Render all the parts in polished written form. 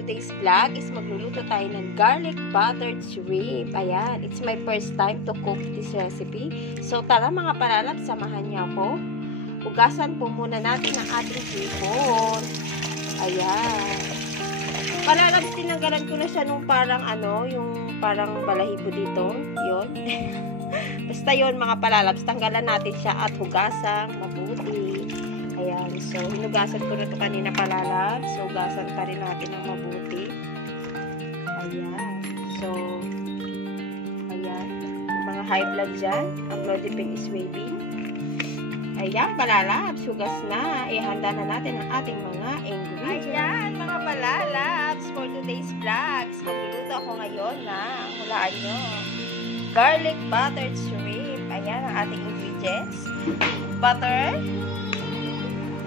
today's vlog is magluluto tayo ng garlic buttered shrimp. Ayan, it's my first time to cook this recipe. So tara mga palalab, samahan niyo ako. Hugasan po muna natin ang ating hipon. Ayan. Palalab, tinanggalan ko na siya nung parang yung parang balahibo dito. Yun. Basta yun mga palalabs, tanggalan natin siya at hugasan mabuti. Ayan, so hinugasan ko na ito kanina palalabs. So hugasan pa rin natin ng mabuti. Ayan. So, ayan. Yung mga high blood dyan, ang blood pin is waving. Ayan, palalabs, hugas na. Ihanda na natin ang ating mga ingredients. Ayan, mga palalabs, for today's vlogs, magluluto ako ngayon na, hulaan nyo, garlic buttered shrimp. Ayan ang ating ingredients. Butter,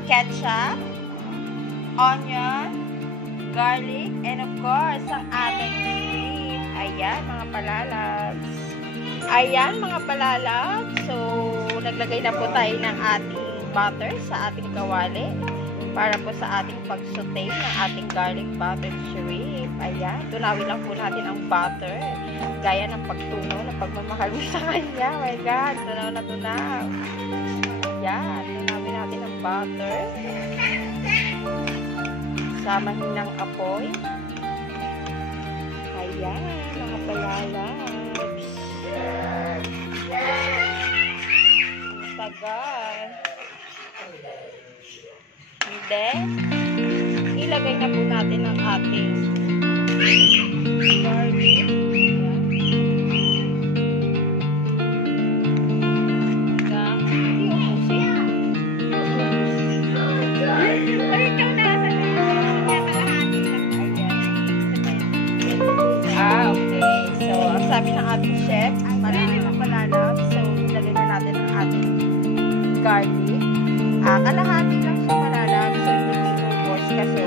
ketchup, onion, garlic, and of course, ang ating shrimp. Ayan mga palalabs. Ayan mga palalabs. So, naglagay na po tayo ng ating butter sa ating kawali para po sa ating pag-saute ng ating garlic buttered shrimp. Ayan, tunawin lang po natin ang butter. Gaya ng pagtunaw na pagmamahal mo sa kanya. Oh my God, tunaw na tunaw. Ayan, tunawin natin ang butter. Samahin ng apoy. Ayan, mga palalabs. Ang tagal. And then, ilagay na po natin ang ating garlic. Sabi ng ating chef, marami ng palalabs. So, ilagay na natin ang ating garlic. Kalahati lang siya palalabs. So, hindi inubos kasi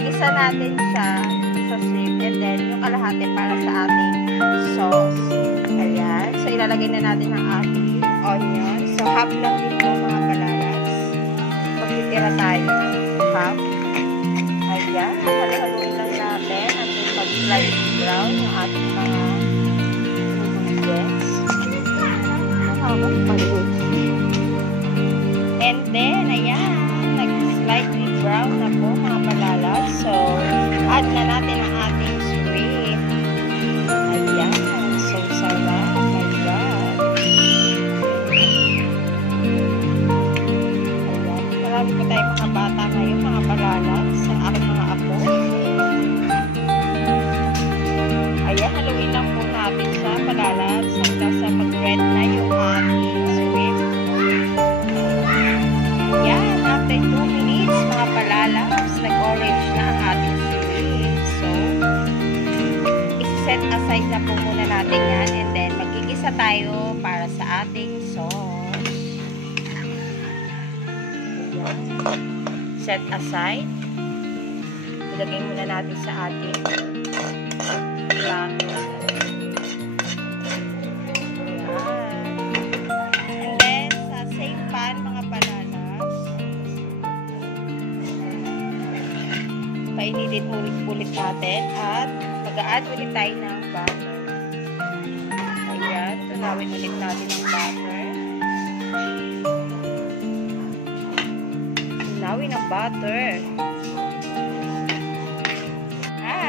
igisa natin siya sa shrimp. And then, yung kalahati para sa ating sauce. Ayan. So, ilalagay na natin ang ating onion. So, half lang din po mga palalabs. Magtitira tayo ng half. Ayan. Halo-haloin lang natin until mag-slightly brown yung ating mga ingredients. And then, ayan, nag-slightly brown na po mga palalabs. So, add na natin ang ating shrimp. Ayan, so sarap. Oh my God. Ayan, marami po tayong mga bata ngayon, mga palalabs, sa aking mga apo. Ayan, haluin lang po natin sa palalabs hanggang sa mag-red na yung ating shrimp. Ayan, after 2 minutes, mga palalabs, nag-orange na ang ating shrimp. So, i-set aside na po muna natin yan and then magigisa tayo para sa ating sauce. Ayan. Set aside. Ilagay muna natin sa ating plato. And then, sa same pan, mga palalabs, painitin ulit natin at mag-a-add ulit tayo ng butter. Ayan, tunawin ulit natin ang butter. Tunawin ang butter.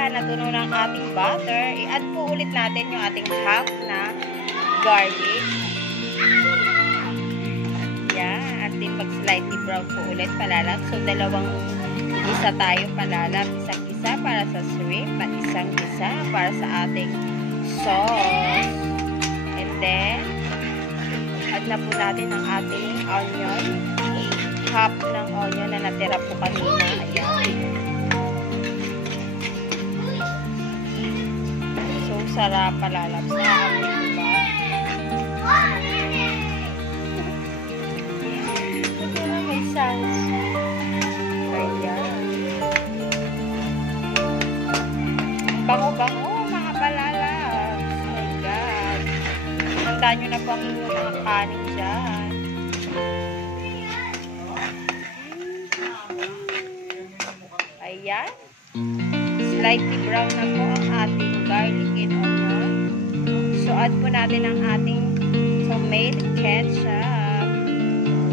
Natunaw ng ating butter, i-add po ulit natin yung ating half na garlic. Yan, at din mag-slightly brown po ulit palalab. So, dalawang isa tayo palalab. Isang isa para sa shrimp at isang isa para sa ating sauce. And then, add na po natin ang ating onion. Half ng onion na natira po kanina. Ayan. Sarap palalabs na amoy, diba? Ito na may sauce. Ayan. Bango-bango mga palalabs. Oh my God. Tandaan nyo na po ang inyong mga kanin dyan. Ayan. Slightly brown na po ang ating garlic and onion. So, add po natin ang ating tomato ketchup.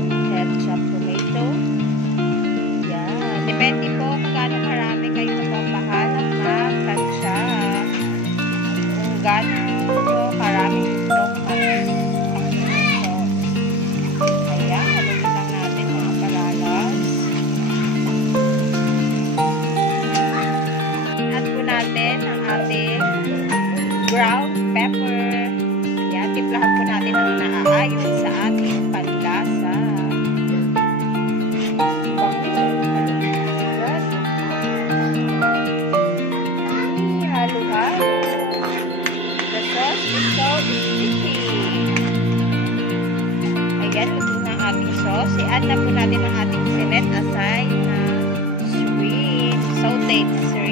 Ketchup, tomato. Yan. Depende po kung gaano karami kayo magpapahalap na tansya. Kung gaano karami gusto kumain. Ayan. Haluin lang natin mga paralas. Add po natin ang ating ground pepper. Yan, timplahan po natin ang naaayon sa ating panlasa. Halo-halo. The sauce is so sticky. Ayan, luto na ang ating sauce. I-add na po natin ang ating sinet aside na shrimp, sauteed shrimp.